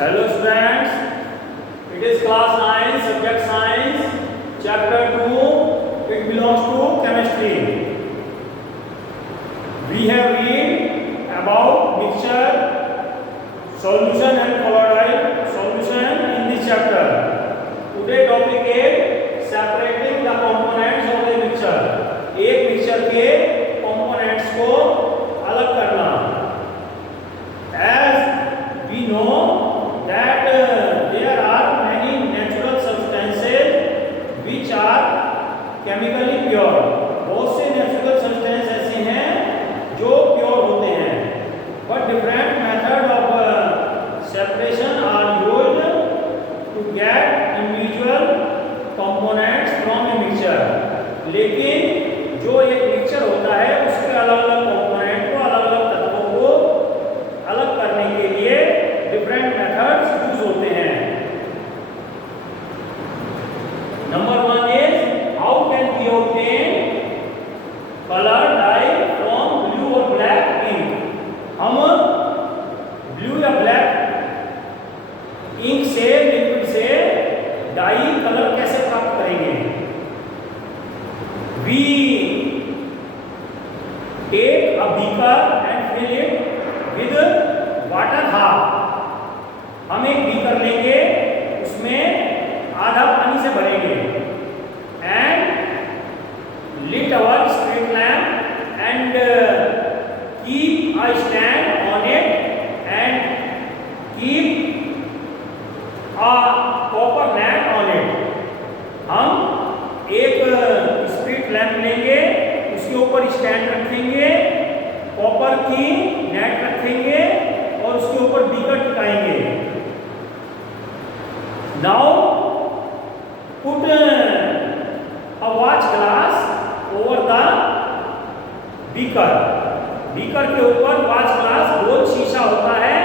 Hello students, it is class 9, subject science, chapter 2, it belongs to chemistry. We have read about mixture, solution and colloidal solution in this chapter. Today topic is separating the components of the mixture. एक mixture के components को अलग करना. As we know that there are many natural substances which are chemically pure. बहुत से natural substances ऐसे हैं जो pure होते हैं, but different method of separation are used to get individual components from a mixture. लेकिन जो एक mixture होता है उसके अलग-अलग component को, अलग-अलग तत्वों को अलग करने के लिए different methods यूज होते हैं. Number 1 is how can we obtain color dye from blue or black ink. हम blue या black ink से लिक्विड से डाई कलर कैसे प्राप्त करेंगे? We take a beaker and fill it with water half. हम एक बीकर लेंगे, उसमें आधा पानी से भरेंगे and lit our street lamp and keep a stand on it and keep a copper net on it. हम एक स्ट्रीट लैंप लेंगे, उसके ऊपर स्टैंड रखेंगे, कॉपर की नेट रखेंगे और उसके ऊपर बीकर टिकाएंगे. Now put a watch glass over the beaker. Beaker के ऊपर watch glass गोल शीशा होता है,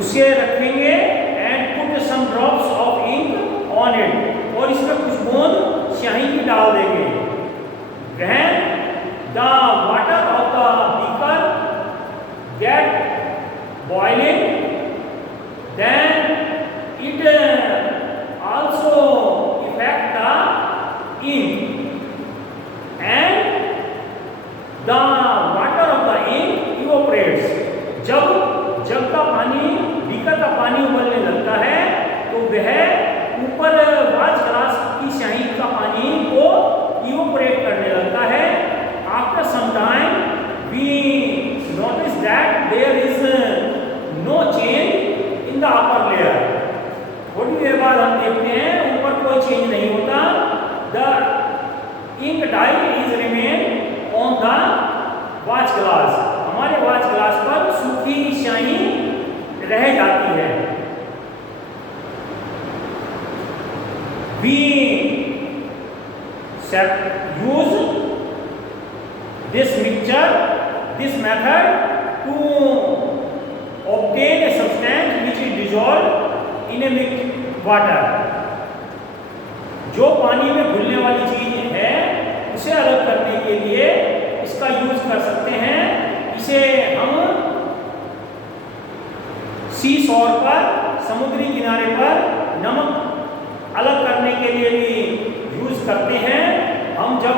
उसे रखेंगे and put some drops of ink on it. और इसमें कुछ बूंद स्याही की डाल देंगे. When the water of the beaker get boiling, then it also affect the ink and the water of the ink evaporates. जब का पानी बीकर का पानी उबलने लगता है तो वह ऊपर वाच ग्लास की स्याही का पानी को evaporate करने लगता है. After some time we notice that there is no change in the upper layer. थोड़ी देर बाद हम देखते हैं ऊपर कोई चेंज नहीं होता. The ink dye is remain on the watch glass. हमारे watch glass पर सूखी स्याही रह जाती है. We use this mixture, this method to obtain a substance which is dissolved in a mixed water. जो पानी में घुलने वाली चीज है उसे अलग करने के लिए इसका यूज कर सकते हैं. इसे हम सी शोर पर, समुद्री किनारे पर नमक अलग करने के लिए भी यूज करते हैं. हम जब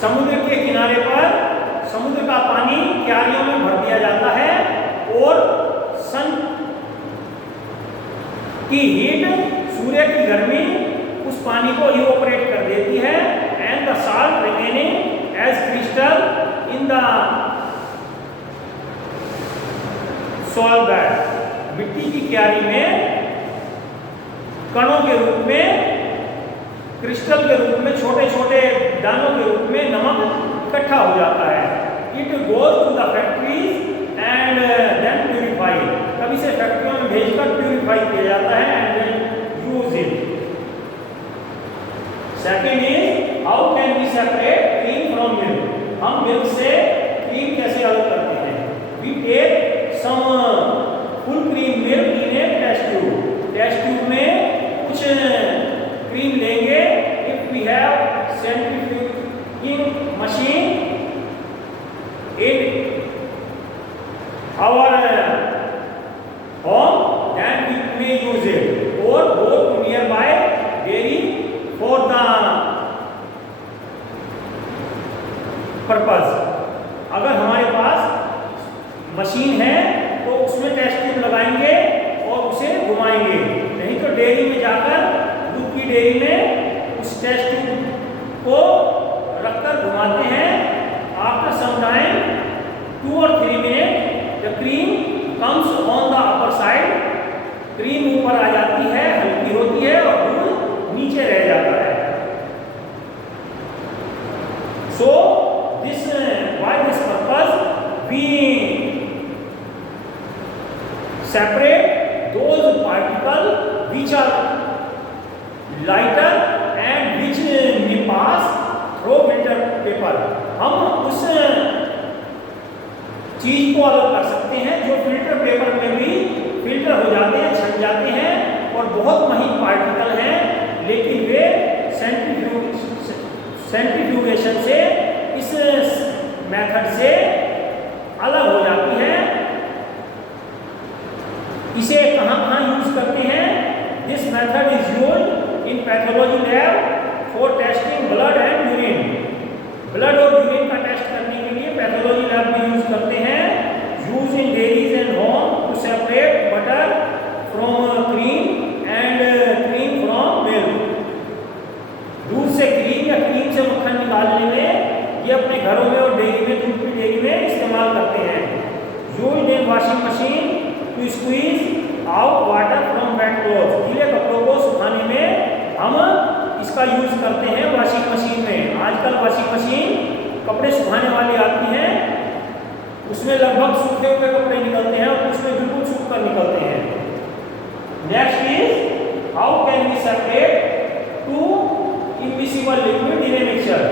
समुद्र के किनारे पर समुद्र का पानी क्यारियों में भर दिया जाता है और सन की हीट, सूर्य की गर्मी उस पानी को इवोपरेट कर देती है and the salt remaining as crystal in the soil bed. मिट्टी की क्यारी में कणों के रूप में, क्रिस्टल के रूप में, छोटे छोटे दानों के रूप में नमक इकट्ठा हो जाता है. It goes to the factories and then purify. तब इसे फैक्ट्रियों में भेजकर प्यूरिफाई किया जाता है and then use it. Second is how can we separate cream from milk. हम मिल्क से क्रीम कैसे अलग करते हैं? We take some full cream milk in a test tube. Test tube में कुछ क्रीम लेंगे. If we have centrifuging machine, it machine है तो उसमें टेस्ट ट्यूब लगाएंगे और उसे घुमाएंगे। नहीं तो डेयरी में जाकर दूध की डेयरी में उस टेस्ट ट्यूब को रखकर घुमाते हैं। After some time 2 or 3 minute the cream comes on the upper side, cream ऊपर आ जाती है, हल्की होती है और दूध नीचे रह जाता है। So this by this purpose we separate those particles which are lighter and which may pass through filter paper। हम उस चीज को अलग कर सकते हैं जो फिल्टर पेपर में भी फिल्टर हो जाते हैं, छन जाते हैं और बहुत महीन पार्टिकल हैं, लेकिन वे सेंट्रीफ्यूगेशन से इस मेथड से अलग हो जाती है। इसे कहाँ यूज करते हैं? This method is used in pathology lab for testing blood and urine. Blood और यूरिन का टेस्ट करने के लिए पैथोलॉजी लैब में यूज करते हैं। Use in dairies and home to separate butter from cream and cream from milk. दूध से क्रीम या क्रीम से मक्खन निकालने में ये अपने घरों में और डेयरी में, दूध की डेयरी में इस्तेमाल करते हैं। Used in washing machine to squeeze out water from wet clothes. गीले कपड़ों को सुखाने में हम इसका यूज करते हैं वॉशिंग मशीन में। आजकल वॉशिंग मशीन कपड़े सुखाने वाली आती हैं, उसमें लगभग सूखे हुए कपड़े निकलते हैं और उसमें बिल्कुल सूख कर निकलते हैं। Next is how can we separate two immiscible liquid in a mixture.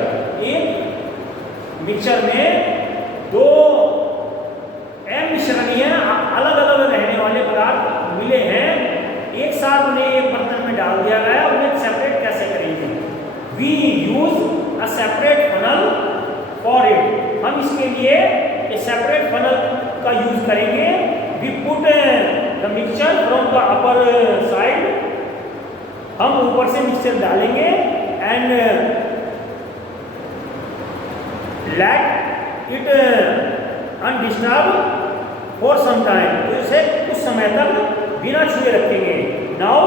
एक मिक्सचर में दो अमिश्रणीय अलग अलग रहने वाले पदार्थ मिले हैं, एक साथ उन्हें एक बर्तन में डाल दिया गया, उन्हें सेपरेट कैसे करेंगे? We use a separate funnel for it. हम इसके लिए एक सेपरेट फनल का यूज करेंगे। We put the mixture from the upper side. हम ऊपर से मिक्सचर डालेंगे and let it undisturb for some time. तो इसे कुछ समय तक बिना छुए रखेंगे। Now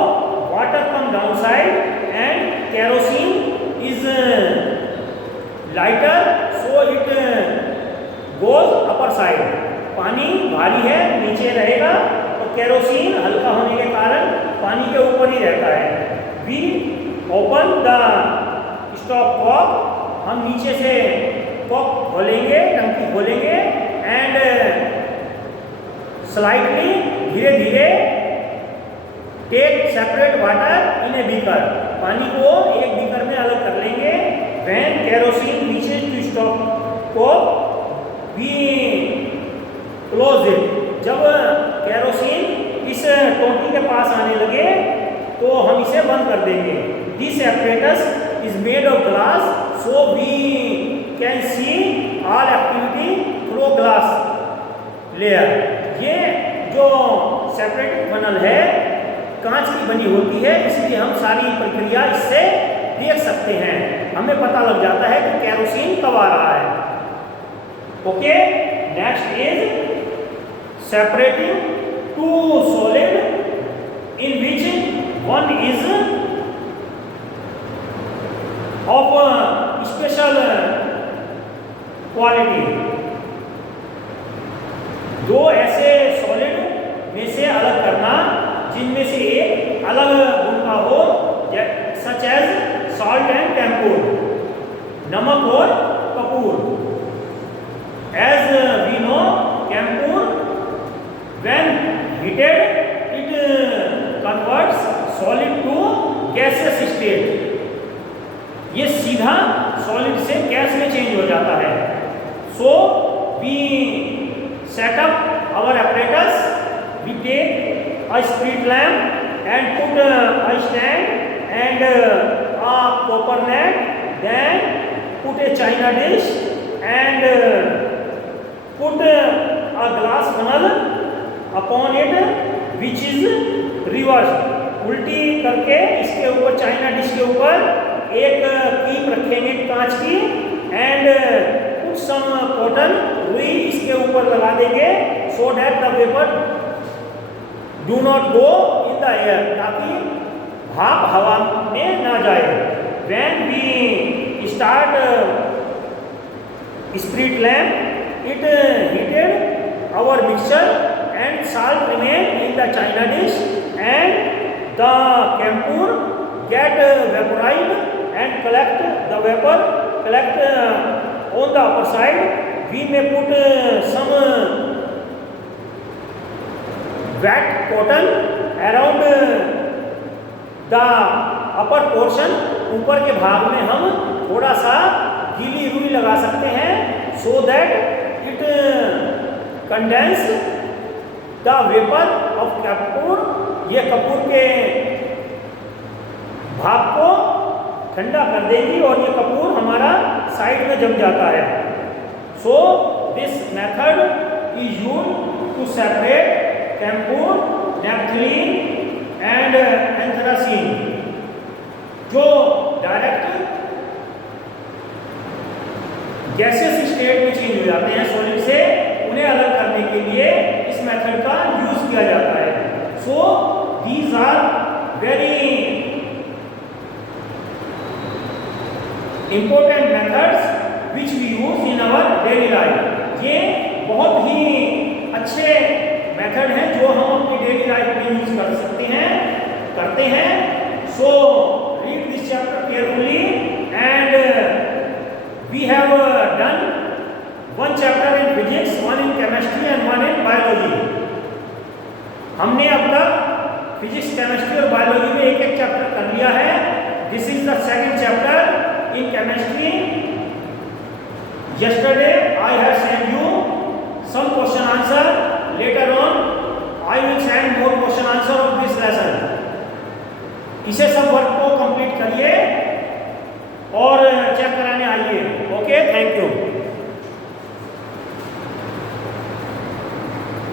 water come down side and kerosene is lighter so it goes upper side. पानी भारी है, नीचे रहेगा और केरोसिन हल्का होने के कारण पानी के ऊपर ही रहता है। We open the stopcock. हम नीचे से कॉक खोलेंगे, टंकी खोलेंगे एंड स्लाइटली धीरे धीरे take separate water in a beaker. पानी को एक बीकर में अलग कर लेंगे। When kerosene reaches to stop को वी क्लोज इट। जब केरोसिन इस टोटी के पास आने लगे तो हम इसे बंद कर देंगे। This apparatus is made of glass so we can see all activity through glass layer. ये जो सेपरेटिंग फनल है कांच की बनी होती है, इसलिए हम सारी प्रक्रिया इससे देख सकते हैं। हमें पता लग जाता है कि केरोसिन कब आ रहा है। Okay, next is separating two solid in which one is of special quality. दो ऐसे सॉलिड में से अलग करना जिनमें से एक अलग गुण का हो, such as salt and camphor, नमक और कपूर। As we know camphor when heated it converts solid to gaseous state. ये सीधा सॉलिड से गैस में चेंज हो जाता है। So we set up our apparatus, we take a street lamp and put a stand and a copper net, then put a china dish and put a glass funnel upon it which is reversed। उल्टी करके इसके ऊपर China dish के ऊपर एक keep रखेंगे कांच की एंड सम कॉटन रुई इसके ऊपर लगा देंगे। सो so that the vapor do not go in the air, ताकि भाप हवा में ना जाए. When we start spirit lamp, it heated our mixture and salt remain in the china dish, and the camphor get vaporized and collect the vapor, collect on the upper side. We may put some wet cotton around the upper portion. ऊपर के भाग में हम थोड़ा सा गीली रुई लगा सकते हैं, so that it condense the vapor of Kapoor. ये कपूर के भाप को ठंडा कर देगी और ये कपूर हमारा साइड में जम जाता है. So this method is used to separate camphor, naphthalene and anthracene. जो डायरेक्ट गैसियस स्टेट में चेंज हो जाते हैं सॉलिड से, उन्हें अलग करने के लिए इस मेथड का यूज किया जाता है. So these are very important methods which we use in our daily life. ये बहुत ही अच्छे मेथड हैं जो हम अपनी डेली लाइफ में यूज कर सकते हैं, करते हैं. सो read this chapter carefully, and we have done one chapter in physics, one in chemistry and one in biology. हमने अब तक फिजिक्स, केमिस्ट्री और बायोलॉजी में एक एक चैप्टर कर लिया है. This is the second chapter in chemistry. yesterday I have sent you some question answer. Later on I will send more question answer of this lesson. इसे सब वर्क को कंप्लीट करिए